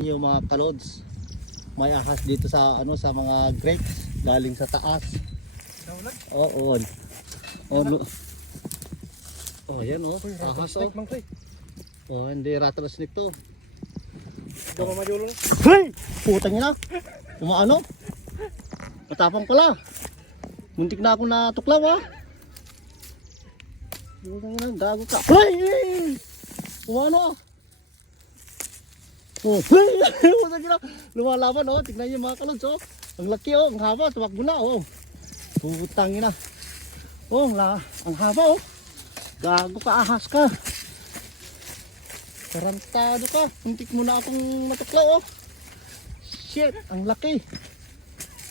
Yung mga kalods, may ahas dito sa ano sa mga grapes galing sa taas. Oo. Oh, yan oh. Ahas oh. Oh, hindi rattlesnake to. Daw majulo. Hey! Putang ina. Umaano? Matapang pala. Muntik na ako natuklaw ah. Putang ina, gago ka. Hey! Umaano ah. Oh, hey! Putang ina. Lumalaban oh. Tignan niyo mga kalods oh. Ang laki oh, ang haba, tumakbo na oh. Putang ina. Oh, ang haba oh. Gago ka, ahas ka. Tarantado ka. Muntik mo na akong matuklaw oh. Shit, ang laki.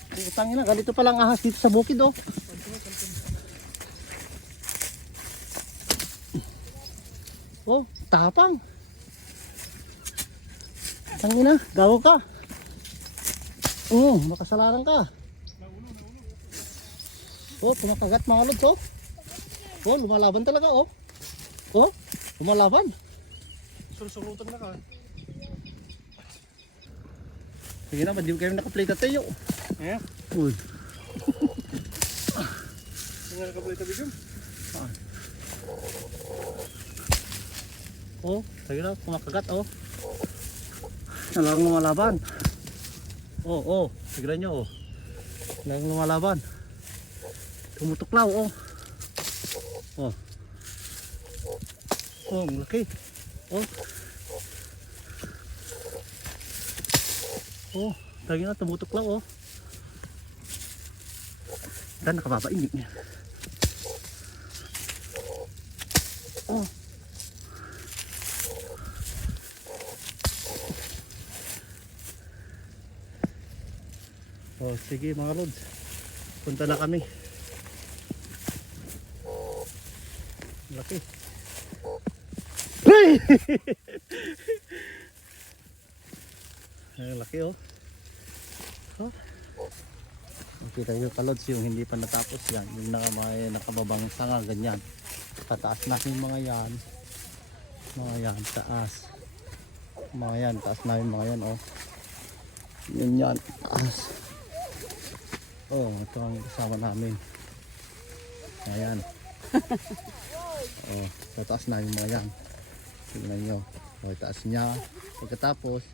Putang ina, ganito palang ahas dito sa bukid oh. Oh, tapang. Tangina, gago ka. Makasalanan ka. Oh, kumakagat mga lods oh. Oh, lumalaban talaga oh. Oh, lumalaban. Surutan na ka. Sige na, ba't di kayo nakaplate at tayo? Eh? Uy. Hindi nakaplate at bigyan? Oh, sige na, kumakagat oh. Talagang lumalaban. Oh, tignan nyo oh. Talagang lumalaban. Tumutuklaw oh. Oh. Oh, ang laki. Oh. Oh, lagi na tumutuklaw oh. Dan nakababa ini niya. Oh. Oh, sige mga lods. Punta na kami. Laki. Ay, laki oh. Oh. Nakita nyo kalods yung hindi pa natapos yan. Yung may nakababang sanga ganyan. Tataas natin mga yan. Mga yan taas. Mga yan taas namin mga yan oh. Yun yan taas. Oh, ito ang kasama namin. Ayan. Oh, tataas namin mga yan. Tingnan nyo. Oh, taas niya. Pagkatapos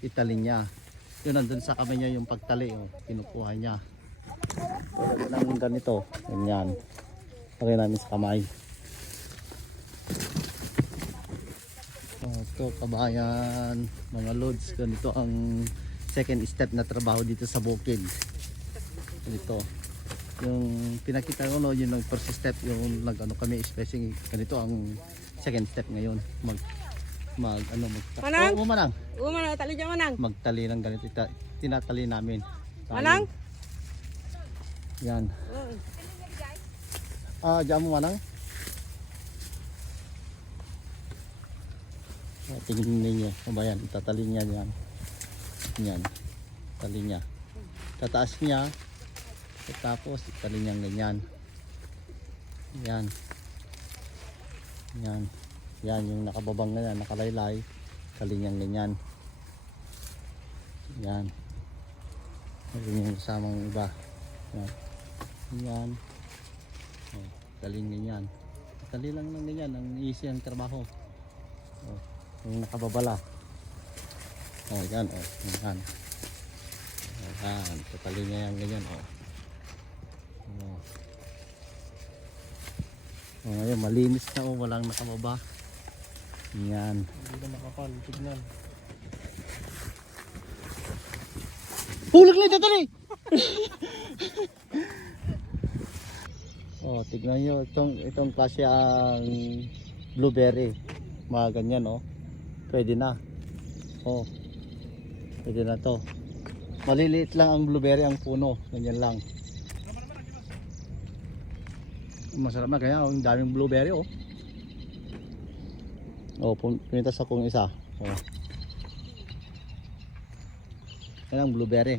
itali niya. Yun nandun sa kamay niya yung pagtali oh. Kinukuha niya. Pwede lang ganito. Ganyan. Lagay namin sa kamay. Oh, ito kabayan. Mga loads. Ganito ang second step na trabaho dito sa bukid. Ganito. Yung pinakita ko no, yun ang first step. Yung nag-ano kami spacing. Ganito ang second step ngayon. Manang? Oh, manang. Manang, tali dyan manang. Magtali ng ganito. Tinatali namin. Manang? Yan. Diyan mo manang. Tingnan ninyo. O ba yan? Itatali niya yan. Yan. Tali niya. Tataas niya. Tapos itali niya ganyan. Yan. Yan. Yan yung nakababang na yan. Nakalaylay. Tali niya ganyan. Yan. Yan yung kasamang iba. Yan. Yan. Oh, tali niya yan. Tali lang ng ganyan. Ang easy ang trabaho. Oh, yung nakababala. Oh, yan. Oh, yan. Yan. Tatali niya yan ganyan. Oh. Oh. Oh, ngayon malinis na oh, walang nakababa. Yan. Hindi na makapal, tignan. Hulog na tatali. Oh, tignan niyo itong klase ang blueberry. Mga ganyan oh. Pwede na. Oh. Pwede na to. Maliliit lang ang blueberry ang puno, ganyan lang. Masarap na kaya ang daming blueberry oh. Oh, pinitas akong isa. Oh. Yan ang blueberry.